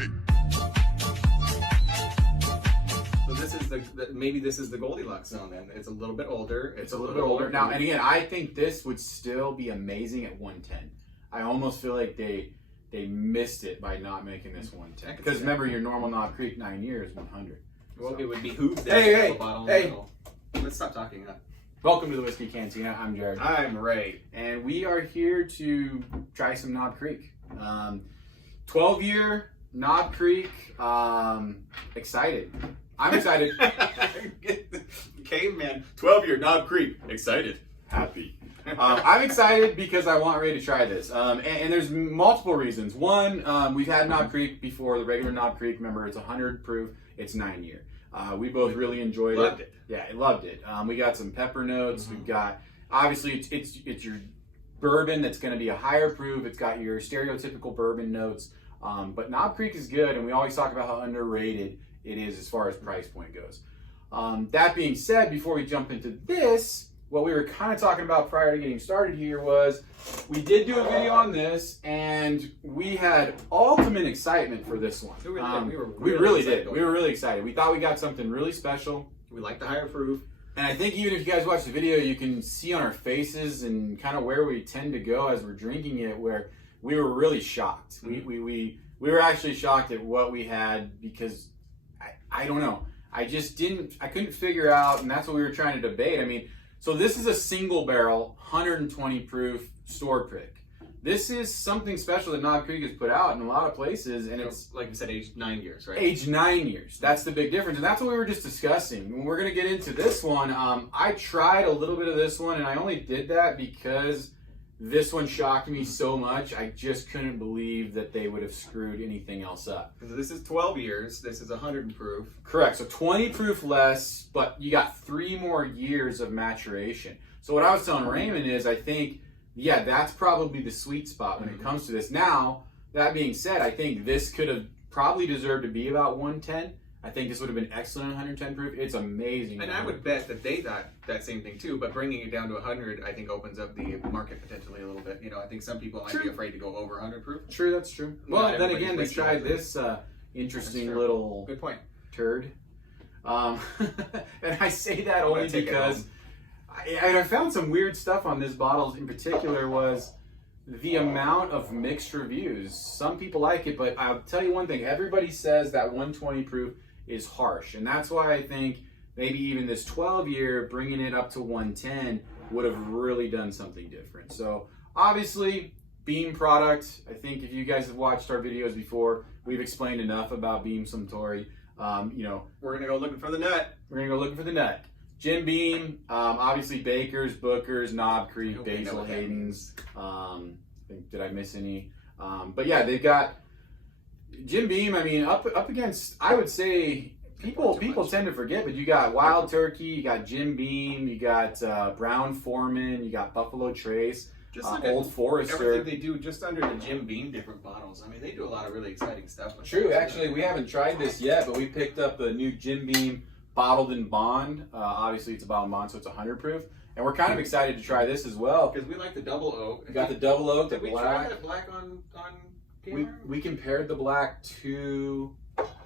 So this is maybe this is the Goldilocks zone then. It's a little bit older. It's a little bit older. Now, and again, I think this would still be amazing at 110. I almost feel like they missed it by not making this 110. Because remember, your normal Knob Creek 9 years, 100. Well, it would behoove them Hey, to have hey, a bottle hey. in the middle. Let's stop talking. Welcome to the Whiskey Cantina. I'm Jared. I'm Ray. And we are here to try some Knob Creek. 12-year Knob Creek. Excited. I'm excited. Caveman, 12-year Knob Creek. Excited. Happy. I'm excited because I want Ray to try this. And there's multiple reasons. One, we've had Knob Creek before, the regular Knob Creek. Remember, it's 100 proof. It's 9 year. We both really enjoyed it. Loved it. Yeah, I loved it. We got some pepper notes. We've got, obviously, it's your bourbon that's going to be a higher proof. It's got your stereotypical bourbon notes. But Knob Creek is good, and we always talk about how underrated it is as far as price point goes. That being said, before we jump into this, what we were kind of talking about prior to getting started here was we did do a video on this, and we had ultimate excitement for this one. We really did. We were really excited. We thought we got something really special. We like the higher proof. And I think even if you guys watch the video, you can see on our faces and kind of where we tend to go as we're drinking it, where we were really shocked. We were actually shocked at what we had because I don't know. I couldn't figure out, and that's what we were trying to debate. I mean, so this is a single barrel, 120 proof store pick. This is something special that Knob Creek has put out in a lot of places, and it's like you said, aged 9 years, right? Aged 9 years. That's the big difference, and that's what we were just discussing. When we're gonna get into this one, I tried a little bit of this one, and I only did that because this one shocked me so much. I just couldn't believe that they would have screwed anything else up. Because this is 12 years. This is 100 proof. Correct. So 20 proof less, but you got 3 more years of maturation. So what I was telling Raymond is, I think, yeah, that's probably the sweet spot when it comes to this. Now, that being said, I think this could have probably deserved to be about 110. I think this would have been excellent 110 proof. It's amazing. And I would bet that they thought that same thing too, but bringing it down to 100, I think opens up the market potentially a little bit. You know, I think some people might be afraid to go over 100 proof. True, that's true. Well, then again, they tried this interesting little good point turd. And I say that only because I found some weird stuff on this bottle in particular was the amount of mixed reviews. Some people like it, but I'll tell you one thing. Everybody says that 120 proof is harsh. And that's why I think maybe even this 12-year, bringing it up to 110 would have really done something different. So obviously, Beam product. I think if you guys have watched our videos before, we've explained enough about Beam Suntory. You know, we're going to go looking for the nut. We're going to go looking for the nut. Jim Beam, obviously Baker's, Booker's, Knob Creek, Basil Hayden's. Did I miss any? But yeah, they've got Jim Beam. I mean, up against, I would say people tend to forget, but you got Wild Turkey, you got Jim Beam, you got Brown Foreman, you got Buffalo Trace, Old Forester. Everything they do just under the Jim Beam different bottles. I mean, they do a lot of really exciting stuff. True, actually, we haven't tried this yet, but we picked up the new Jim Beam Bottled in Bond. Obviously, it's a bottled in bond, so it's 100 proof. And we're kind of excited to try this as well. Because we like the double oak. We got the double oak, the black. Did we try that black on camera? We compared the black to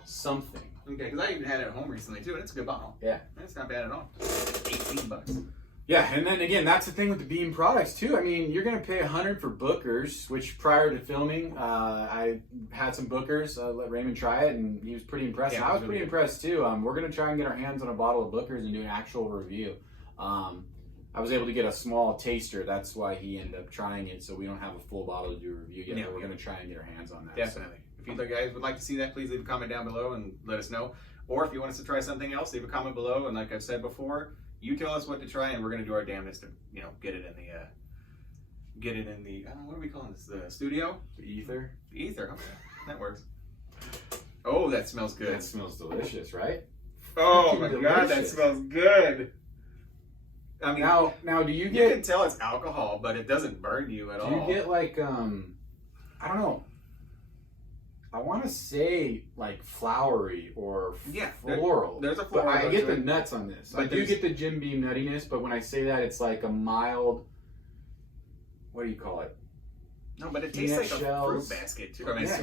something. Okay, because I even had it at home recently too, and it's a good bottle. Yeah. It's not bad at all. $18. Yeah, and then again, that's the thing with the Beam products too. I mean, you're going to pay 100 for Booker's, which prior to filming, I had some Booker's. Let Raymond try it, and he was pretty impressed. Yeah, and I was pretty impressed too. We're going to try and get our hands on a bottle of Booker's and do an actual review. I was able to get a small taster. That's why he ended up trying it, so we don't have a full bottle to do a review yet. Yeah, but we're going to try and get our hands on that. Definitely. So. If you guys would like to see that, please leave a comment down below and let us know. Or if you want us to try something else, leave a comment below. And like I've said before, you tell us what to try, and we're going to do our damnedest to, you know, get it in the what are we calling this? The studio? The ether. The ether. Okay, that works. Oh, that smells good. That smells delicious, right? Oh my God, that smells good. I mean, now, do you get? You can tell it's alcohol, but it doesn't burn you at all. Do you get like I don't know. I want to say like flowery or floral. There's a floral. But I get the nuts on this. I do get the Jim Beam nuttiness, but when I say that, it's like a mild. What do you call it? No, but it tastes like a fruit basket too. I mean, Yeah,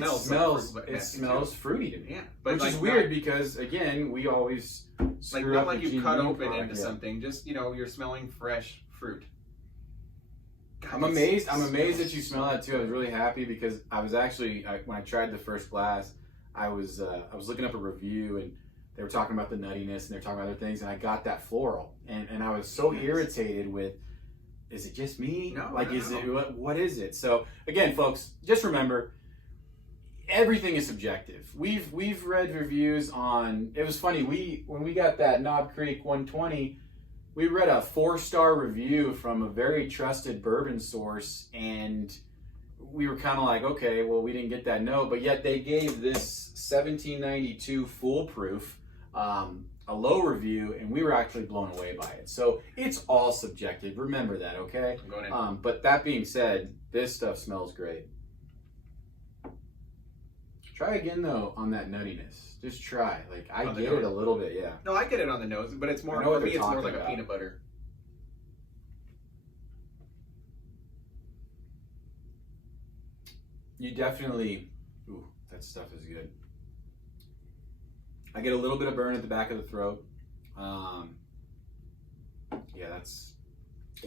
it smells fruity to me. Yeah, but which like is weird because again, we always like screw not up like the you cut GMO open product, into something. Just you're smelling fresh fruit. God, I'm amazed. I'm amazed that you smell that too. I was really happy because I was actually when I tried the first glass, I was looking up a review and they were talking about the nuttiness and they're talking about other things, and I got that floral, and I was so irritated with. Is it just me? No. Like, is it what is it? So again, folks, just remember, everything is subjective. We've read reviews on. It was funny. When we got that Knob Creek 120, we read a 4-star review from a very trusted bourbon source, and we were kind of like, okay, well, we didn't get that note, but yet they gave this 1792 foolproof. A low review, and we were actually blown away by it. So it's all subjective. Remember that, okay? I'm going in. But that being said, this stuff smells great. Try again though on that nuttiness. Just try. Like I get it a little bit, yeah. No, I get it on the nose, but it's more for me. It's more like a peanut butter. You definitely. Ooh, that stuff is good. I get a little bit of burn at the back of the throat. Yeah, it's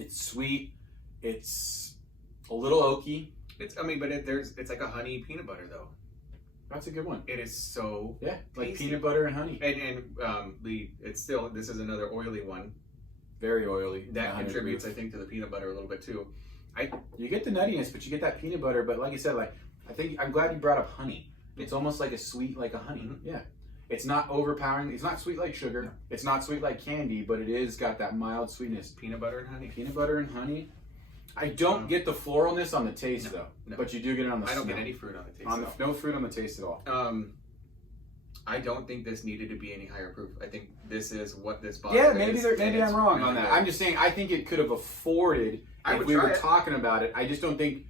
sweet. It's a little oaky. It's like a honey peanut butter though. That's a good one. It is so like tasty. peanut butter and honey. And it's still, this is another oily one. Very oily. That contributes, I think, to the peanut butter a little bit too. You get the nuttiness, but you get that peanut butter. But like you said, I'm glad you brought up honey. It's almost like a sweet, like a honey. Mm-hmm. Yeah. It's not overpowering. It's not sweet like sugar. No. It's not sweet like candy, but it is got that mild sweetness. Peanut butter and honey. Peanut butter and honey. I don't get the floralness on the taste though, but you do get it on the. I don't get any fruit on the taste. No fruit on the taste at all. I don't think this needed to be any higher proof. I think this is what this bottle is. Yeah, maybe I'm wrong on that. I'm just saying I think it could have afforded if we were talking about it. I just don't think.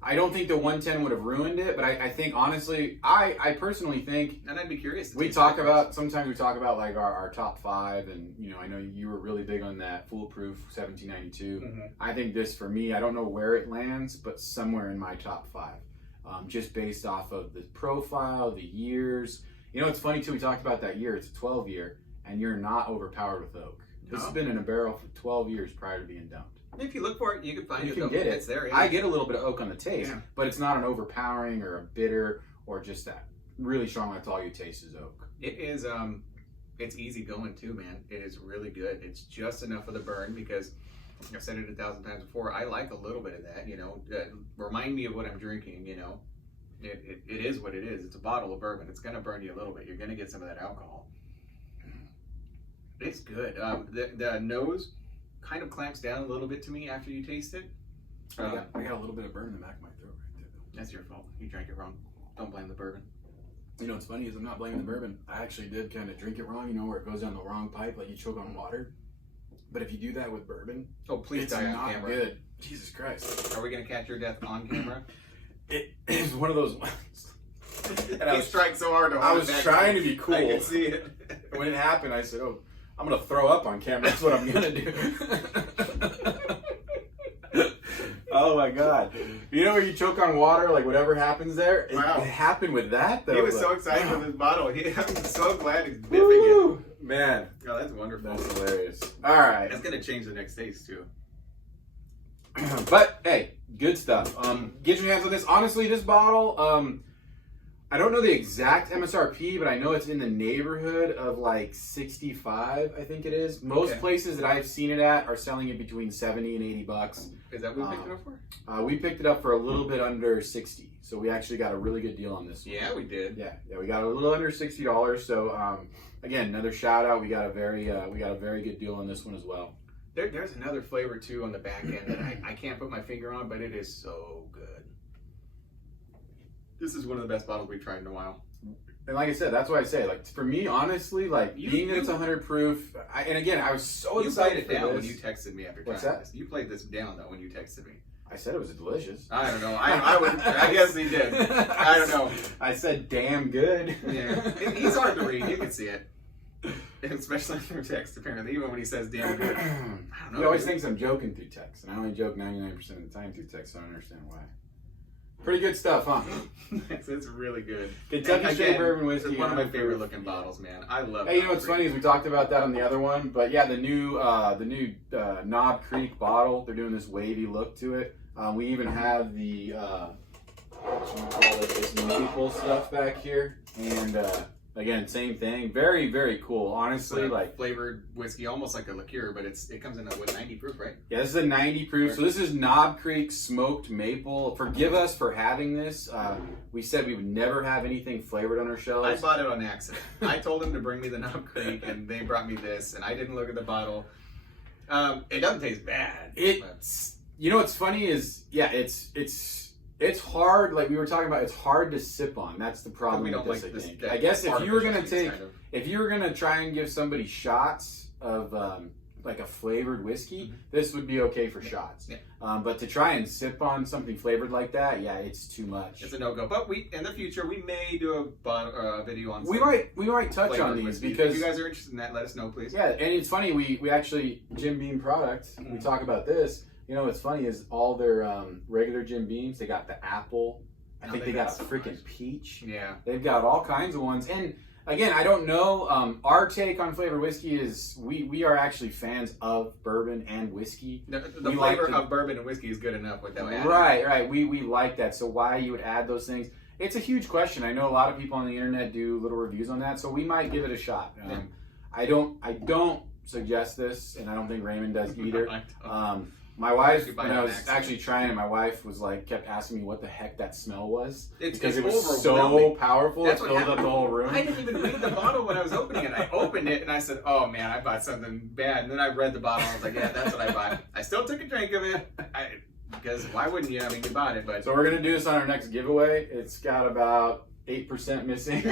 I don't think the 110 would have ruined it, but I think honestly, I personally think, and I'd be curious. Sometimes we talk about like our top 5, and I know you were really big on that foolproof 1792. Mm-hmm. I think this for me, I don't know where it lands, but somewhere in my top 5, just based off of the profile, the years. It's funny too. We talked about that year. It's a 12 year, and you're not overpowered with oak. No. This has been in a barrel for 12 years prior to being dumped. If you look for it, you can find it. You can get it. It's there. Yeah. I get a little bit of oak on the taste, but it's not an overpowering or a bitter or just that really strong. That's all you taste is oak. It is. It's easy going too, man. It is really good. It's just enough of the burn because I've said it 1,000 times before. I like a little bit of that. Remind me of what I'm drinking. It is what it is. It's a bottle of bourbon. It's gonna burn you a little bit. You're gonna get some of that alcohol. It's good. The nose kind of clamps down a little bit to me after you taste it. I got a little bit of burn in the back of my throat right there. That's your fault. You drank it wrong. Don't blame the bourbon. What's funny is I'm not blaming the bourbon. I actually did kind of drink it wrong, where it goes down the wrong pipe, like you choke on water. But if you do that with bourbon, please it's die on not camera. Good. Jesus Christ. Are we going to catch your death on camera? It is one of those ones. And I was trying so hard to hold I was trying to be cool. I could see it. When it happened, I said, I'm going to throw up on camera. That's what I'm going to do. Oh my God. Where you choke on water, like whatever happens there? Wow. It happened with that though. He was so excited with his bottle. I'm so glad he's biffing it. Man. Oh, that's wonderful. That's hilarious. All right. That's going to change the next taste too. But hey, good stuff. Get your hands on this. Honestly, this bottle, I don't know the exact MSRP, but I know it's in the neighborhood of like 65, I think it is. Most places that I've seen it at are selling it between 70 and 80 bucks. Is that what we picked it up for? We picked it up for a little bit under 60. So we actually got a really good deal on this one. Yeah, we did. Yeah, we got a little under $60. So again, another shout out. We got a very good deal on this one as well. There's another flavor too on the back end that I can't put my finger on, but it is so good. This is one of the best bottles we've tried in a while. And like I said, that's why I say, like, for me, honestly, like, being that it's 100 proof, and again, I was so excited for this. You played it down when you texted me after trying this. You played this down, though, when you texted me. I said it was delicious. I don't know. I guess he did. I don't know. I said damn good. Yeah. He's hard to read. You can see it. Especially through text, apparently. Even when he says damn good. I don't know. He always thinks I'm joking through text, and I only joke 99% of the time through text, so I don't understand why. Pretty good stuff, huh? It's really good. Kentucky Straight Bourbon Whiskey. It's one of my favorite looking bottles, man. I love it. Hey, you know what's funny is we talked about that on the other one, but yeah, the new Knob Creek bottle, they're doing this wavy look to it. We even have the what you call it, this maple stuff back here, and again, same thing. Very, very cool. Honestly, like flavored whiskey, almost like a liqueur, but it comes in a 90 proof, right? Yeah, this is a 90 proof. So this is Knob Creek smoked maple. Forgive us for having this. We said we would never have anything flavored on our shelves. I bought it on accident. I told them to bring me the Knob Creek, and they brought me this, and I didn't look at the bottle. It doesn't taste bad. You know what's funny is, yeah, it's hard. Like we were talking about, it's hard to sip on. That's the problem with this. I think. I guess if you were gonna try and give somebody shots of like a flavored whiskey, this would be okay for shots. Yeah. But to try and sip on something flavored like that, yeah, it's too much. It's a no go. But in the future we may do a video on. We might touch on these whiskey. because if you guys are interested in that, let us know, please. Yeah, and it's funny. We actually Jim Beam product. We talk about this. You know what's funny is all their regular Jim Beams, they got the apple. I think they got a freaking peach. Yeah. They've got all kinds of ones. And again, I don't know. Our take on flavored whiskey is we are actually fans of bourbon and whiskey. The flavor of bourbon and whiskey is good enough without adding. Right. We like that. So why you would add those things? It's a huge question. I know a lot of people on the internet do little reviews on that, so we might give it a shot. I don't suggest this, and I don't think Raymond does either. My wife, when I was actually trying it, my wife was like, kept asking me what the heck that smell was. Because it was so powerful, it filled up the whole room. I didn't even read the bottle when I was opening it. I opened it and I said, oh man, I bought something bad. And then I read the bottle and I was like, yeah, that's what I bought. I still took a drink of it. Because why wouldn't you? I mean, you bought it. But so we're going to do this on our next giveaway. It's got about 8% missing.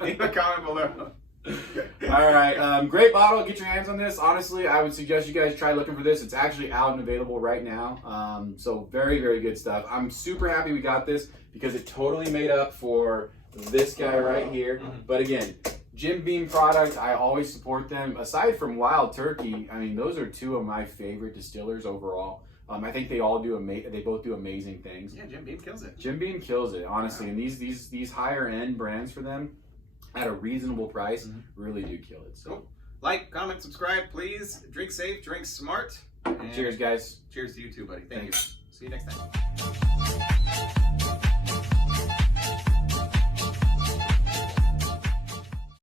Leave a comment below. All right, great bottle. Get your hands on this. Honestly, I would suggest you guys try looking for this. It's actually out and available right now. So very, very good stuff. I'm super happy we got this because it totally made up for this guy right here. But again, Jim Beam product, I always support them. Aside from Wild Turkey, I mean, those are two of my favorite distillers overall. I think they both do amazing things. Yeah, Jim Beam kills it. Jim Beam kills it, honestly. And these higher end brands for them, at a reasonable price, really do kill it. So, cool. Like, comment, subscribe, please. Drink safe, drink smart. Cheers, guys. Cheers to you too, buddy. Thank you. See you next time.